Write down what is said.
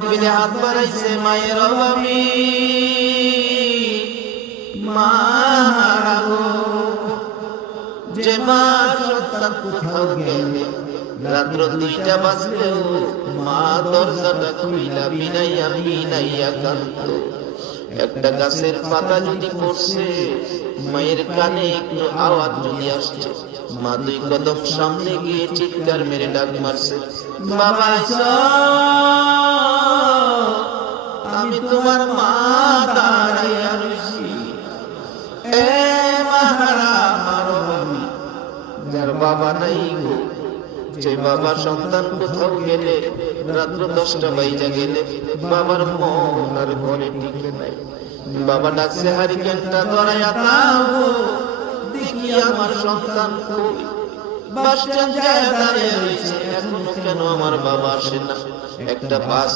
টেবিলে হাত বাড়াইছে মায়ের অভাবী মা হারাবো যে মা সন্তান কোথাও গেলে রাত্র 2টা বাজলেও মা দরজাটা খুইলা বিনাইয়া বিনাইয়া কাঁদত। একটা গাছের পাতা যদি পড়ছে মায়ের কানে একটু আওয়াজ যদি আসছে মা 2 কদম সামনে গিয়ে চিৎকার মেরে ডাক মারছে, বাবা আমি তোমার মা দাঁড়াইয়া রইছি। এ মাহারা মারো বাবি যার বাবা নাই গো, যে বাবা সন্তান কোথাও গেলে রাত্র 10টা বাইজা গেলে বাবার মন আর ঘরে টিকে নাই। বাবা ডাকছে হারিকেনটা ধরাইয়া দাও দেখি আমার সন্তান কই। বাস স্ট্যান্ড যায় দাঁড়িয়ে রয়েছে, এখনো কেন আমার বাবা আসে না? একটা বাস